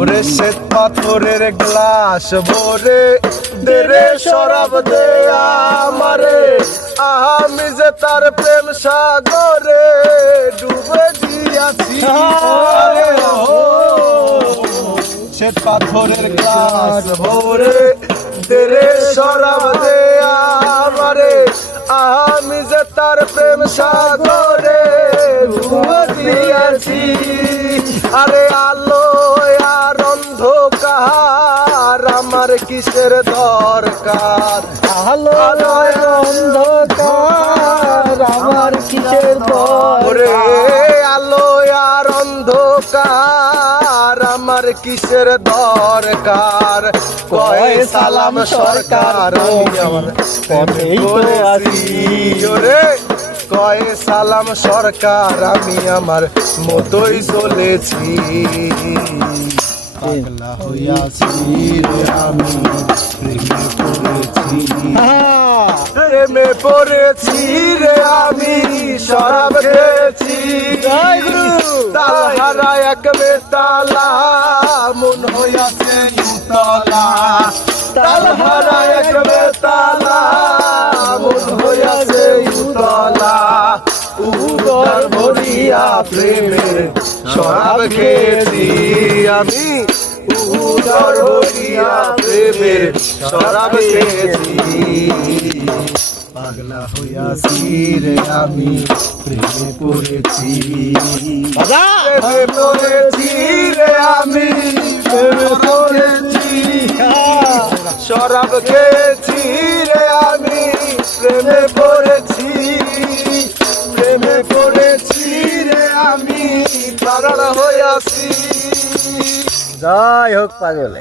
ওরে শ্বেত পাথরের গ্লাস ভরে দে রে শরাব দে আমারে, আমি যে তার প্রেম সাগরে ডুবে দিয়াছি। আরে ও শ্বেত পাথরের গ্লাস ভরে দে রে শরাব দে আমারে, আমি যে তার প্রেম সাগরে ডুবে দিয়াছি। আরে আলো আর অন্ধকার আমার কিসের দরকার, আলো অন্ধকার আমার কিসের দরকার, আলো আর অন্ধকার আমার কিসের দরকার। কয় সালাম সরকার আমি আমার পথেই তো আছি। ওরে কয় সালাম সরকার আমি আমার মতোই চলেছি। পাগলা হইয়াছি রে আমি প্রেমে পড়েছি রে আমি, শরাব খেয়েছি তালহারা এক বেতালা, মন হইয়াছে উতলা, তালহারা এক বেতালা, মন হইয়াছে উতলা। উদর ভরিয়া প্রেমের শরাব খেয়েছি আমি, উদর ভরিয়া প্রেমের শরাব খেয়েছি। পাগলা হইয়াছি রে আমি প্রেমে পড়েছি, প্রেমে পড়েছি রে আমি প্রেমে পড়েছি, শরাব খেয়েছি রে আমি প্রেমে পড়েছি, প্রেমে পড়েছি রে আমি পাগল হইয়াছি। জয় হোক পাগল।